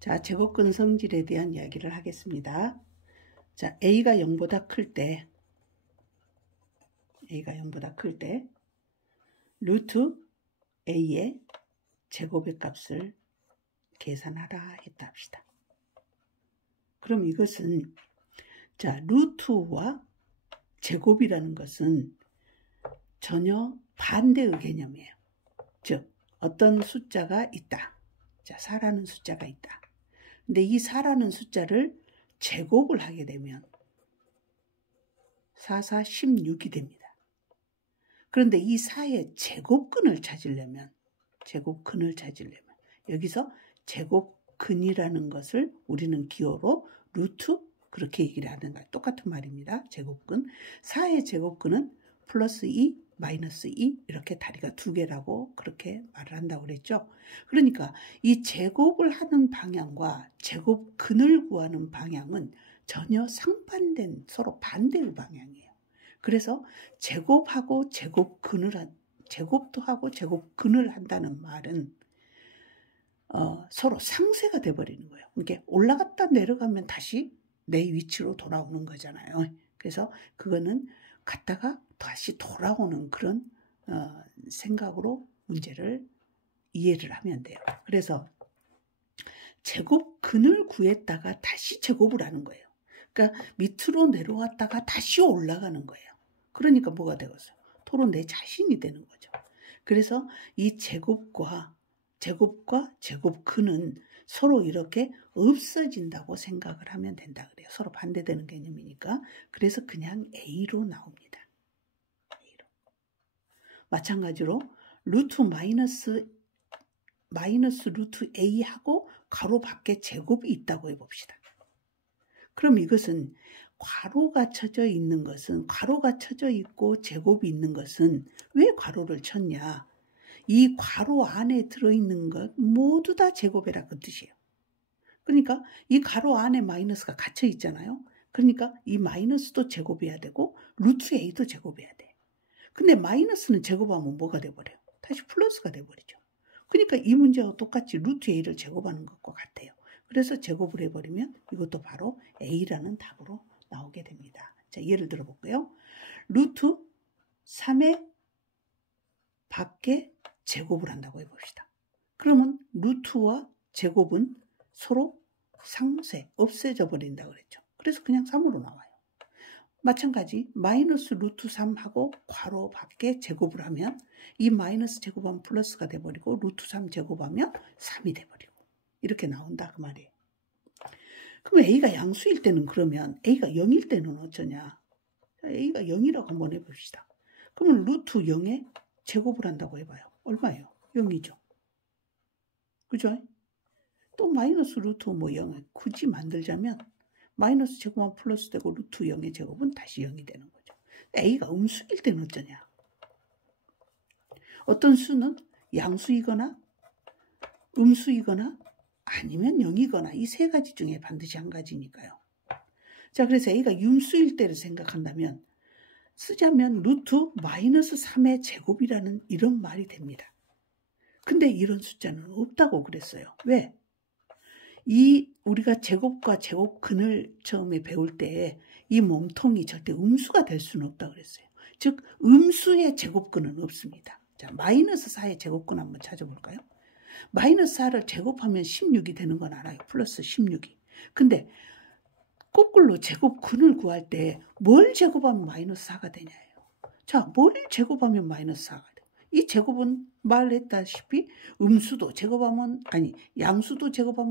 자, 제곱근 성질에 대한 이야기를 하겠습니다. 자, a가 0보다 클 때, 루트 a의 제곱의 값을 계산하라 했다 합시다. 그럼 이것은, 자, 루트와 제곱이라는 것은 전혀 반대의 개념이에요. 즉, 어떤 숫자가 있다. 자, 4라는 숫자가 있다. 근데 이 4라는 숫자를 제곱을 하게 되면 4, 4, 16이 됩니다. 그런데 이 4의 제곱근을 찾으려면 여기서 제곱근이라는 것을 우리는 기호로 루트 그렇게 얘기를 하는 거예요. 똑같은 말입니다. 제곱근. 4의 제곱근은 플러스 2, 마이너스 2 이렇게 다리가 두 개라고 그렇게 말을 한다고 그랬죠. 그러니까 이 제곱을 하는 방향과 제곱근을 구하는 방향은 전혀 상반된 서로 반대의 방향이에요. 그래서 제곱도 하고 제곱근을 한다는 말은 서로 상쇄가 돼버리는 거예요. 이게 올라갔다 내려가면 다시 내 위치로 돌아오는 거잖아요. 그래서 그거는 갔다가 다시 돌아오는 그런 생각으로 문제를 이해를 하면 돼요. 그래서 제곱근을 구했다가 다시 제곱을 하는 거예요. 그러니까 밑으로 내려왔다가 다시 올라가는 거예요. 그러니까 뭐가 되겠어요? 토로 내 자신이 되는 거죠. 그래서 이 제곱과 제곱근은 서로 이렇게 없어진다고 생각을 하면 된다 그래요. 서로 반대되는 개념이니까. 그래서 그냥 A로 나옵니다. A로. 마찬가지로 루트 마이너스 루트 A하고 가로 밖에 제곱이 있다고 해봅시다. 그럼 이것은 괄호가 쳐져 있고 제곱이 있는 것은 왜 괄호를 쳤냐? 이 괄호 안에 들어있는 것 모두 다 제곱이라 그 뜻이에요. 그러니까 이 괄호 안에 마이너스가 갇혀 있잖아요. 그러니까 이 마이너스도 제곱해야 되고 루트 A도 제곱해야 돼. 근데 마이너스는 제곱하면 뭐가 돼버려요? 다시 플러스가 돼버리죠. 그러니까 이 문제와 똑같이 루트 A를 제곱하는 것과 같아요. 그래서 제곱을 해버리면 이것도 바로 A라는 답으로 나오게 됩니다. 자, 예를 들어 볼게요. 루트 3의 밖에 제곱을 한다고 해봅시다. 그러면 루트와 제곱은 서로 없애져 버린다고 그랬죠. 그래서 그냥 3으로 나와요. 마찬가지 마이너스 루트 3하고 괄호 밖에 제곱을 하면 이 마이너스 제곱하면 플러스가 돼버리고 루트 3 제곱하면 3이 돼버리고 이렇게 나온다 그 말이에요. 그럼 A가 양수일 때는 그러면 A가 0일 때는 어쩌냐? A가 0이라고 한번 해봅시다. 그러면 루트 0에 제곱을 한다고 해봐요. 얼마예요? 0이죠. 그죠? 또 마이너스 루트 0을 굳이 만들자면 마이너스 제곱만 플러스 되고 루트 0의 제곱은 다시 0이 되는 거죠. A가 음수일 때는 어쩌냐? 어떤 수는 양수이거나 음수이거나 아니면 0이거나 이 세 가지 중에 반드시 한 가지니까요. 자, 그래서 A가 음수일 때를 생각한다면 쓰자면 루트 마이너스 3의 제곱이라는 이런 말이 됩니다. 근데 이런 숫자는 없다고 그랬어요. 왜? 우리가 제곱과 제곱근을 처음에 배울 때 이 몸통이 절대 음수가 될 수는 없다고 그랬어요. 즉 음수의 제곱근은 없습니다. 자, 마이너스 4의 제곱근 한번 찾아볼까요? 마이너스 4를 제곱하면 16이 되는 건 알아요. 플러스 16이. 근데 거꾸로 제곱근을 구할 때 뭘 제곱하면 마이너스 4가 되냐예요. 자, 뭘 제곱하면 마이너스 4가 돼요. 이 제곱은 말했다시피 양수도 제곱하면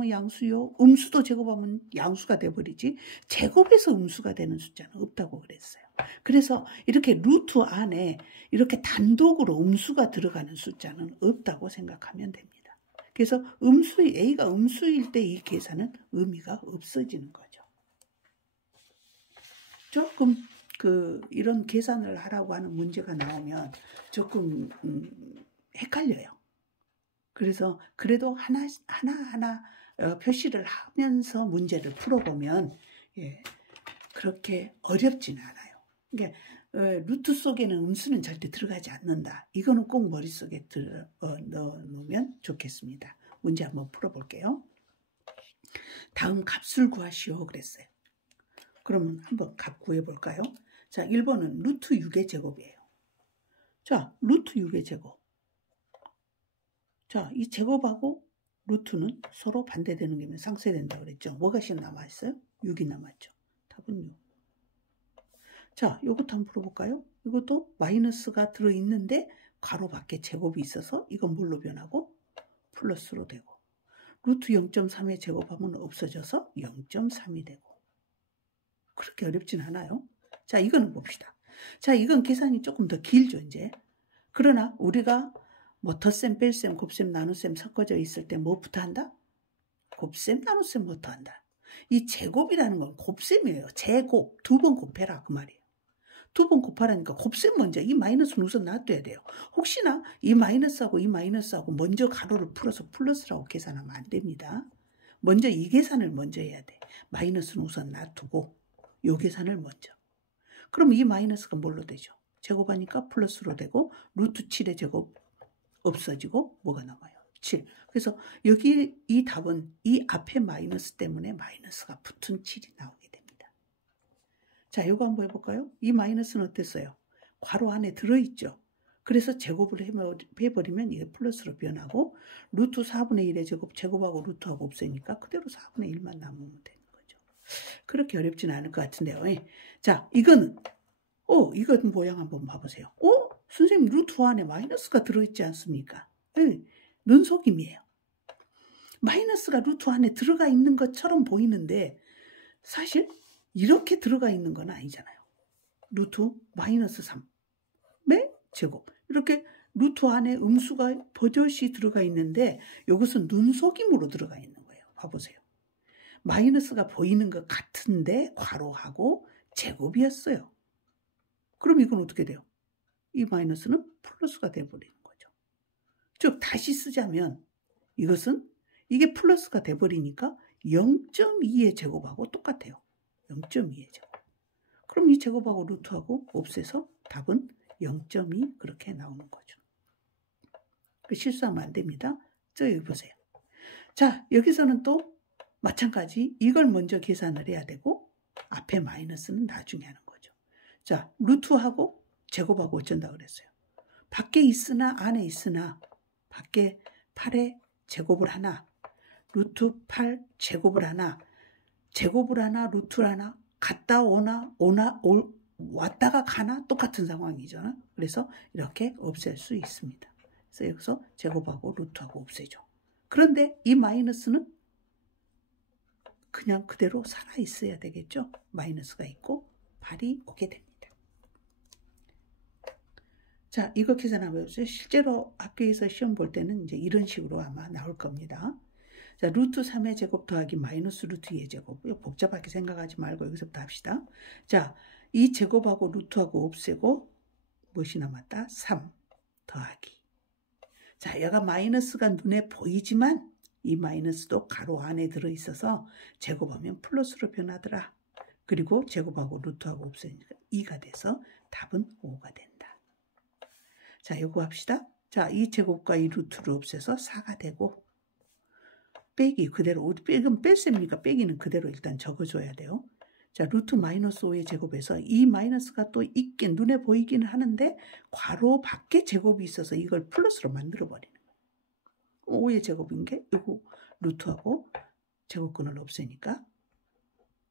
양수요. 음수도 제곱하면 양수가 돼버리지 제곱에서 음수가 되는 숫자는 없다고 그랬어요. 그래서 이렇게 루트 안에 이렇게 단독으로 음수가 들어가는 숫자는 없다고 생각하면 됩니다. 그래서 A가 음수일 때 이 계산은 의미가 없어지는 거죠. 조금 이런 계산을 하라고 하는 문제가 나오면 조금 헷갈려요. 그래서 그래도 하나하나 표시를 하면서 문제를 풀어보면 그렇게 어렵지는 않아요. 그러니까 루트 속에는 음수는 절대 들어가지 않는다. 이거는 꼭 머릿속에 넣어놓으면 좋겠습니다. 문제 한번 풀어볼게요. 다음 값을 구하시오 그랬어요. 그러면 한번 값 구해볼까요? 자, 1번은 루트 6의 제곱이에요. 자, 루트 6의 제곱. 자, 이 제곱하고 루트는 서로 반대되는 게면 상쇄된다고 그랬죠. 뭐가 씩 남아있어요? 6이 남았죠. 답은 6. 자, 이것도 한번 풀어볼까요? 이것도 마이너스가 들어있는데 괄호 밖에 제곱이 있어서 이건 뭘로 변하고? 플러스로 되고. 루트 0.3의 제곱하면 없어져서 0.3이 되고. 그렇게 어렵진 않아요. 자, 이거는 봅시다. 자, 이건 계산이 조금 더 길죠, 이제. 그러나 우리가 뭐 덧셈, 뺄셈, 곱셈, 나눗셈 섞어져 있을 때 뭐부터 한다? 곱셈, 나눗셈부터 한다. 이 제곱이라는 건 곱셈이에요. 제곱. 2번 곱해라 그 말이에요. 2번 곱하라니까 곱셈 먼저 이 마이너스는 우선 놔둬야 돼요. 혹시나 이 마이너스하고 이 마이너스하고 먼저 가로를 풀어서 플러스라고 계산하면 안 됩니다. 먼저 이 계산을 먼저 해야 돼. 마이너스는 우선 놔두고 이 계산을 먼저. 그럼 이 마이너스가 뭘로 되죠? 제곱하니까 플러스로 되고 루트 7의 제곱 없어지고 뭐가 남아요? 7. 그래서 여기 이 답은 이 앞에 마이너스 때문에 마이너스가 붙은 7이 나오게 됩니다. 자, 이거 한번 해볼까요? 이 마이너스는 어땠어요? 괄호 안에 들어있죠. 그래서 제곱을 해버리면 이게 플러스로 변하고 루트 4분의 1의 제곱, 제곱하고 루트하고 없으니까 그대로 4분의 1만 남으면 되는 거죠. 그렇게 어렵진 않을 것 같은데요. 자, 이거는 이건 모양 한번 봐보세요. 선생님 루트 안에 마이너스가 들어있지 않습니까? 눈속임이에요. 마이너스가 루트 안에 들어가 있는 것처럼 보이는데 사실 이렇게 들어가 있는 건 아니잖아요. 루트 마이너스 3의 제곱. 이렇게 루트 안에 음수가 버젓이 들어가 있는데 이것은 눈속임으로 들어가 있는 거예요. 봐보세요. 마이너스가 보이는 것 같은데 괄호하고 제곱이었어요. 그럼 이건 어떻게 돼요? 이 마이너스는 플러스가 돼버리는 거죠. 즉 다시 쓰자면 이것은 이게 플러스가 돼버리니까 0.2의 제곱하고 똑같아요. 0.2의 제곱. 그럼 이 제곱하고 루트하고 없애서 답은 0.2 그렇게 나오는 거죠. 실수하면 안 됩니다. 여기 보세요. 자, 여기서는 또 마찬가지 이걸 먼저 계산을 해야 되고 앞에 마이너스는 나중에 하는 거죠. 자, 루트하고 제곱하고 어쩐다 그랬어요. 밖에 있으나 안에 있으나 밖에 8의 제곱을 하나 루트 8 제곱을 하나 제곱을 하나 루트를 하나 갔다 오나 왔다가 가나 똑같은 상황이잖아. 그래서 이렇게 없앨 수 있습니다. 그래서 여기서 제곱하고 루트하고 없애죠. 그런데 이 마이너스는 그냥 그대로 살아있어야 되겠죠. 마이너스가 있고 8이 오게 됩니다. 자, 이거 계산하면 실제로 학교에서 시험 볼 때는 이제 이런 식으로 아마 나올 겁니다. 자, 루트 3의 제곱 더하기 마이너스 루트 2의 제곱. 복잡하게 생각하지 말고 여기서부터 합시다. 자, 이 제곱하고 루트하고 없애고 무엇이 남았다? 3 더하기. 자, 얘가 마이너스가 눈에 보이지만 이 마이너스도 가로 안에 들어있어서 제곱하면 플러스로 변하더라. 그리고 제곱하고 루트하고 없애니까 2가 돼서 답은 5가 된다. 자, 이거 합시다. 자, 이 제곱과 이 루트를 없애서 4가 되고 빼기 그대로, 이건 뺄셈이니까 빼기는 그대로 일단 적어줘야 돼요. 자, 루트 마이너스 5의 제곱에서 이 마이너스가 또 있긴 눈에 보이기는 하는데 괄호 밖에 제곱이 있어서 이걸 플러스로 만들어버리는 거예요. 5의 제곱인 게 이거 루트하고 제곱근을 없애니까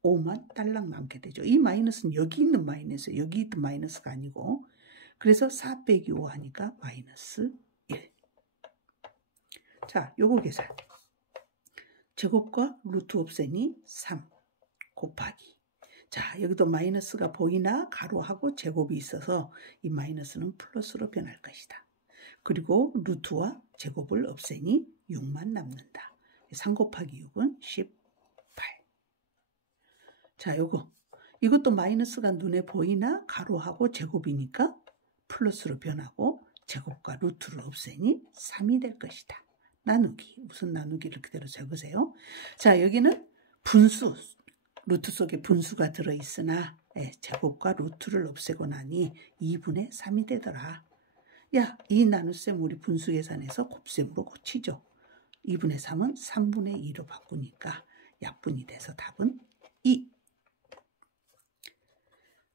5만 딸랑 남게 되죠. 이 마이너스는 여기 있는 마이너스, 여기 있던 마이너스가 아니고 그래서 4 빼기 5 하니까 마이너스 1. 자, 요거 계산. 제곱과 루트 없애니 3 곱하기. 자, 여기도 마이너스가 보이나 가로하고 제곱이 있어서 이 마이너스는 플러스로 변할 것이다. 그리고 루트와 제곱을 없애니 6만 남는다. 3 곱하기 6은 18. 자, 이것도 마이너스가 눈에 보이나 가로하고 제곱이니까 플러스로 변하고 제곱과 루트를 없애니 3이 될 것이다. 나누기. 우선 나누기를 그대로 적으세요. 자, 여기는 분수. 루트 속에 분수가 들어있으나 제곱과 루트를 없애고 나니 2분의 3이 되더라. 야, 이 나눗셈 우리 분수 계산해서 곱셈으로 고치죠. 2분의 3은 3분의 2로 바꾸니까 약분이 돼서 답은 2.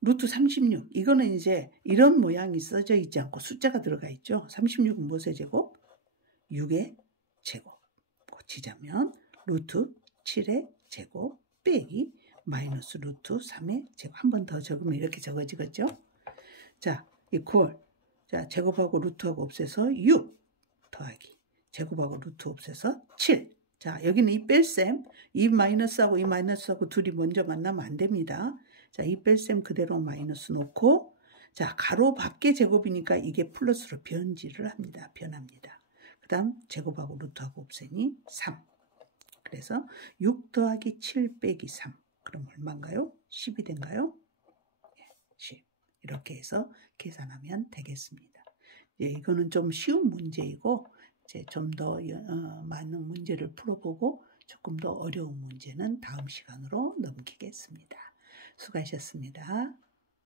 루트 36. 이거는 이제 이런 모양이 써져 있지 않고 숫자가 들어가 있죠. 36은 무엇의 제곱? 6의 제곱. 고치자면 루트 7의 제곱 빼기 마이너스 루트 3의 제곱. 한 번 더 적으면 이렇게 적어지겠죠. 자, 이퀄. 자, 제곱하고 루트하고 없애서 6 더하기 제곱하고 루트 없애서 7. 자, 여기는 이 뺄셈. 이 마이너스하고 이 마이너스하고 둘이 먼저 만나면 안 됩니다. 자, 이 뺄셈 그대로 마이너스 놓고, 자, 가로 밖에 제곱이니까 이게 플러스로 변합니다. 그 다음 제곱하고 루트하고 없애니 3. 그래서 6 더하기 7 빼기 3. 그럼 얼마인가요? 10이 된가요? 10. 이렇게 해서 계산하면 되겠습니다. 이거는 좀 쉬운 문제이고, 이제 좀 더 많은 문제를 풀어보고 조금 더 어려운 문제는 다음 시간으로 넘기겠습니다. 수고하셨습니다.